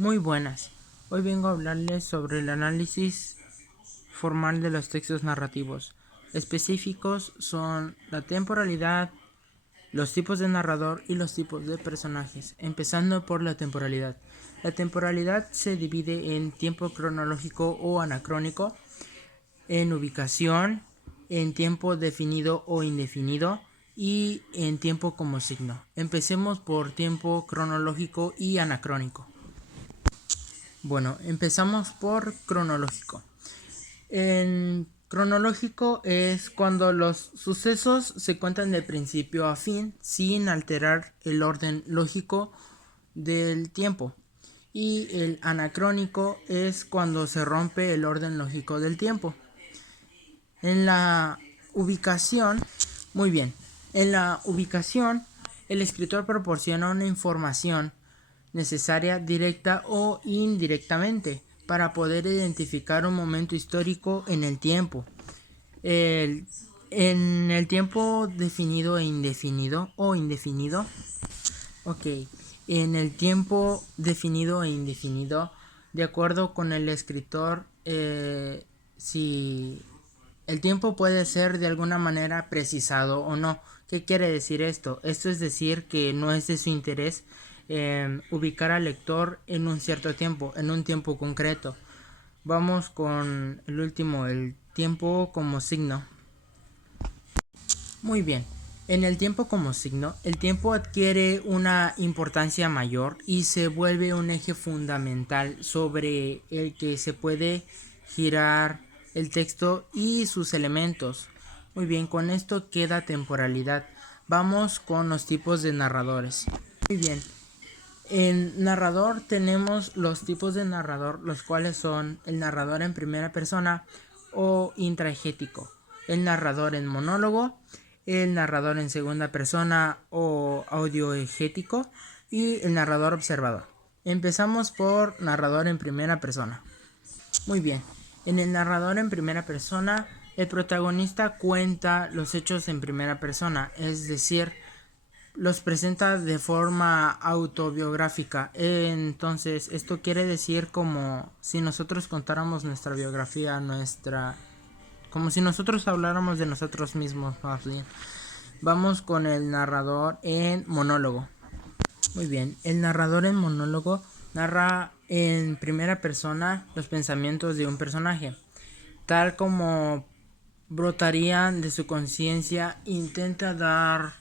Muy buenas. Hoy vengo a hablarles sobre el análisis formal de los textos narrativos. Específicos son la temporalidad, los tipos de narrador y los tipos de personajes. Empezando por la temporalidad. La temporalidad se divide en tiempo cronológico o anacrónico, en ubicación, en tiempo definido o indefinido y en tiempo como signo. Empecemos por tiempo cronológico y anacrónico. Bueno, empezamos por cronológico. En cronológico es cuando los sucesos se cuentan de principio a fin sin alterar el orden lógico del tiempo. Y el anacrónico es cuando se rompe el orden lógico del tiempo. En la ubicación, muy bien, en la ubicación el escritor proporciona una información necesaria directa o indirectamente para poder identificar un momento histórico en el tiempo. En el tiempo definido e indefinido o indefinido. Ok, en el tiempo definido e indefinido, de acuerdo con el escritor, si el tiempo puede ser de alguna manera precisado o no. ¿Qué quiere decir esto? Esto es decir que no es de su interés ubicar al lector en un cierto tiempo, en un tiempo concreto. Vamos con el último, el tiempo como signo. Muy bien. En el tiempo como signo, el tiempo adquiere una importancia mayor y se vuelve un eje fundamental sobre el que se puede girar el texto y sus elementos. Muy bien, con esto queda temporalidad. Vamos con los tipos de narradores. Muy bien. En narrador tenemos los tipos de narrador, los cuales son el narrador en primera persona o intraegético, el narrador en monólogo, el narrador en segunda persona o audioegético y el narrador observador. Empezamos por narrador en primera persona. Muy bien, en el narrador en primera persona, el protagonista cuenta los hechos en primera persona, es decir, los presenta de forma autobiográfica. Entonces, esto quiere decir como si nosotros contáramos nuestra biografía, como si nosotros habláramos de nosotros mismos, más bien. Vamos con el narrador en monólogo. Muy bien, el narrador en monólogo narra en primera persona los pensamientos de un personaje, tal como brotarían de su conciencia. Intenta dar,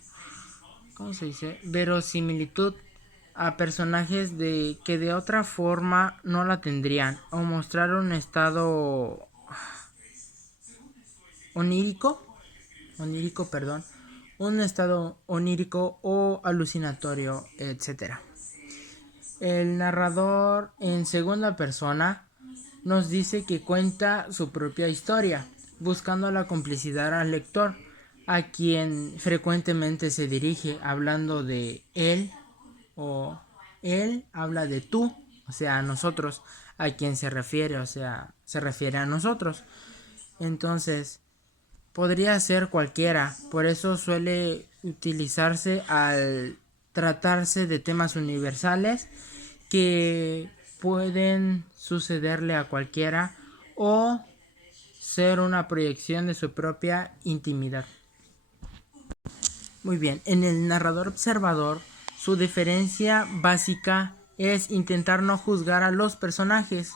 ¿cómo se dice?, verosimilitud a personajes que de otra forma no la tendrían, o mostrar un estado onírico, un estado onírico o alucinatorio, etcétera. El narrador en segunda persona nos dice que cuenta su propia historia, buscando la complicidad al lector, a quien frecuentemente se dirige hablando de él, o él habla de tú, o sea, a nosotros, a quien se refiere, o sea, se refiere a nosotros. Entonces, podría ser cualquiera, por eso suele utilizarse al tratarse de temas universales que pueden sucederle a cualquiera o ser una proyección de su propia intimidad. Muy bien, en el narrador observador, su diferencia básica es intentar no juzgar a los personajes.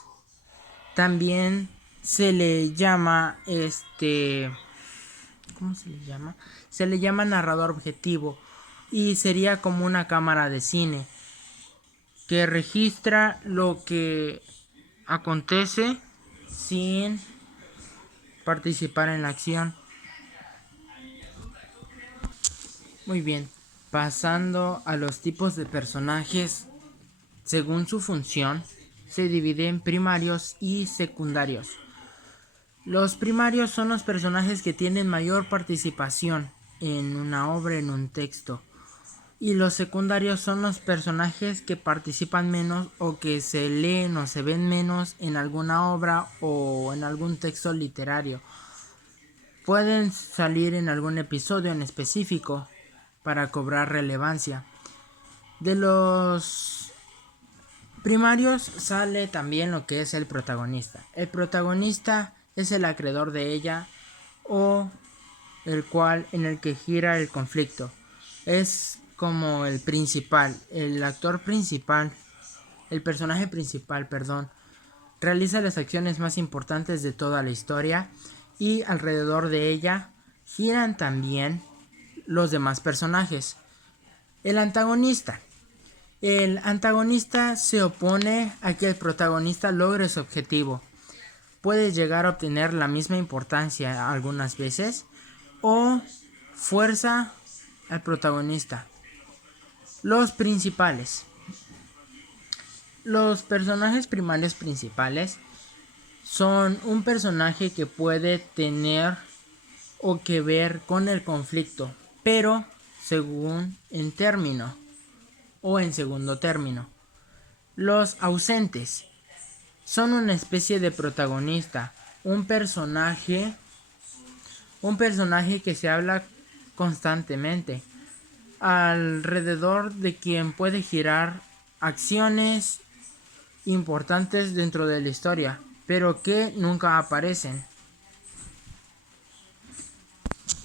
También se le llama ¿cómo se le llama? Se le llama narrador objetivo y sería como una cámara de cine que registra lo que acontece sin participar en la acción. Muy bien, pasando a los tipos de personajes, según su función, se divide en primarios y secundarios. Los primarios son los personajes que tienen mayor participación en una obra, en un texto. Y los secundarios son los personajes que participan menos o que se leen o se ven menos en alguna obra o en algún texto literario. Pueden salir en algún episodio en específico para cobrar relevancia. De los Primarios sale también lo que es el protagonista. El protagonista es el acreedor de ella o el cual en el que gira el conflicto. Es como el principal, el actor principal, el personaje principal, perdón, realiza las acciones más importantes de toda la historia y alrededor de ella giran también los demás personajes. El antagonista. El antagonista se opone a que el protagonista logre su objetivo. Puede llegar a obtener la misma importancia algunas veces o fuerza al protagonista. Los principales. Los personajes primarios principales son un personaje que puede tener o que ver con el conflicto, pero según en término o en segundo término. Los ausentes son una especie de protagonista, un personaje que se habla constantemente, alrededor de quien puede girar acciones importantes dentro de la historia, pero que nunca aparecen.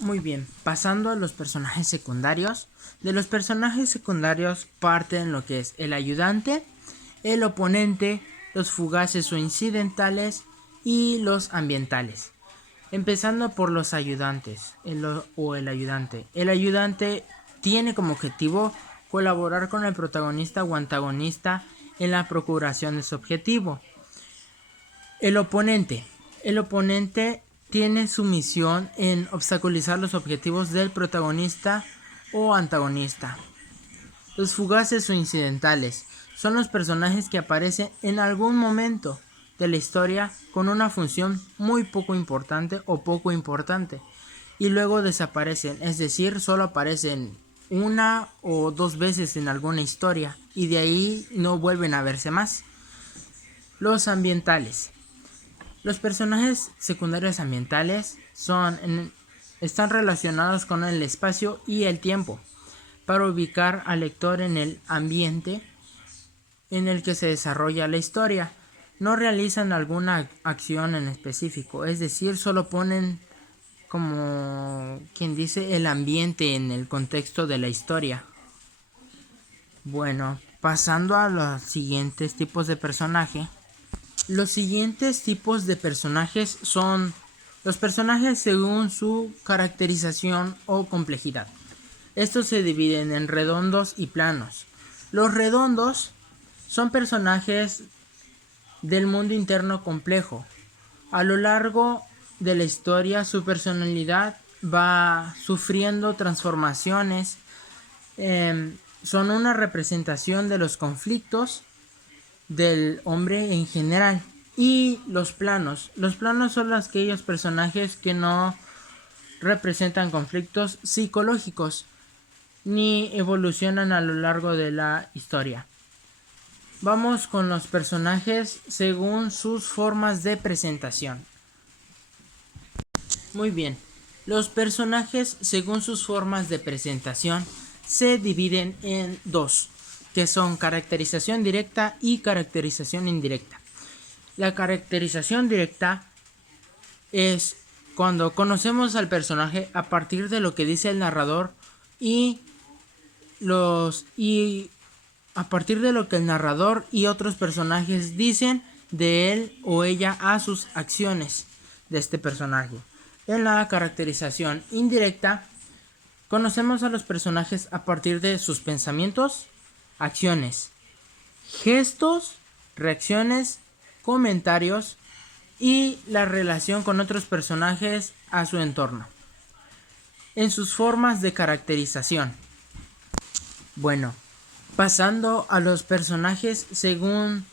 Muy bien, pasando a los personajes secundarios. De los personajes secundarios parten lo que es el ayudante, el oponente, los fugaces o incidentales y los ambientales. Empezando por los ayudantes el ayudante. El ayudante tiene como objetivo colaborar con el protagonista o antagonista en la procuración de su objetivo. El oponente tiene su misión en obstaculizar los objetivos del protagonista o antagonista. Los fugaces o incidentales son los personajes que aparecen en algún momento de la historia con una función muy poco importante o poco importante y luego desaparecen, es decir, solo aparecen una o dos veces en alguna historia y de ahí no vuelven a verse más. Los ambientales. Los personajes secundarios ambientales están relacionados con el espacio y el tiempo para ubicar al lector en el ambiente en el que se desarrolla la historia. No realizan alguna acción en específico, es decir, solo ponen como quien dice el ambiente en el contexto de la historia. Bueno, pasando a los siguientes tipos de personaje. Los siguientes tipos de personajes son los personajes según su caracterización o complejidad. Estos se dividen en redondos y planos. Los redondos son personajes del mundo interno complejo. A lo largo de la historia su personalidad va sufriendo transformaciones. Son una representación de los conflictos del hombre en general. Y los planos son aquellos personajes que no representan conflictos psicológicos ni evolucionan a lo largo de la historia. Vamos con los personajes según sus formas de presentación. Muy bien, los personajes según sus formas de presentación se dividen en dos, que son caracterización directa y caracterización indirecta. La caracterización directa es cuando conocemos al personaje a partir de lo que dice el narrador y a partir de lo que el narrador y otros personajes dicen de él o ella a sus acciones de este personaje. En la caracterización indirecta conocemos a los personajes a partir de sus pensamientos, acciones, gestos, reacciones, comentarios y la relación con otros personajes a su entorno. En sus formas de caracterización. Bueno, pasando a los personajes según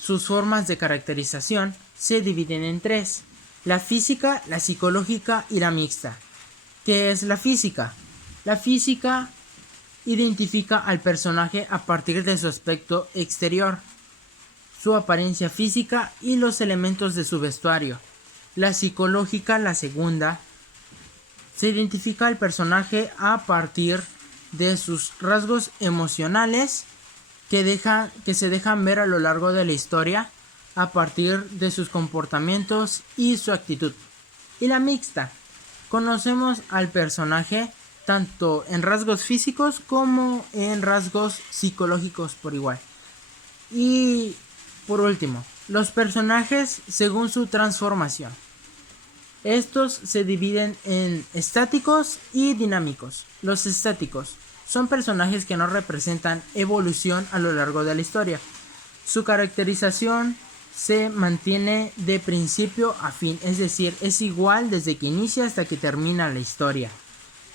sus formas de caracterización, se dividen en tres: la física, la psicológica y la mixta. ¿Qué es la física? La física identifica al personaje a partir de su aspecto exterior, su apariencia física y los elementos de su vestuario. La psicológica, la segunda, se identifica al personaje a partir de sus rasgos emocionales, que se dejan ver a lo largo de la historia a partir de sus comportamientos y su actitud. Y la mixta. Conocemos al personaje tanto en rasgos físicos como en rasgos psicológicos por igual. Y por último, los personajes según su transformación. Estos se dividen en estáticos y dinámicos. Los estáticos son personajes que no representan evolución a lo largo de la historia. Su caracterización se mantiene de principio a fin, es decir, es igual desde que inicia hasta que termina la historia.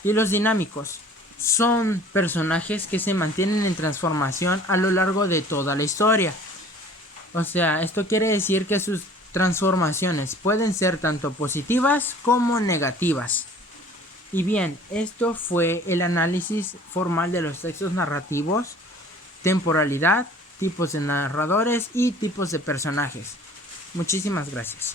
Y los dinámicos son personajes que se mantienen en transformación a lo largo de toda la historia. O sea, esto quiere decir que sus transformaciones pueden ser tanto positivas como negativas. Y bien, esto fue el análisis formal de los textos narrativos, temporalidad, tipos de narradores y tipos de personajes. Muchísimas gracias.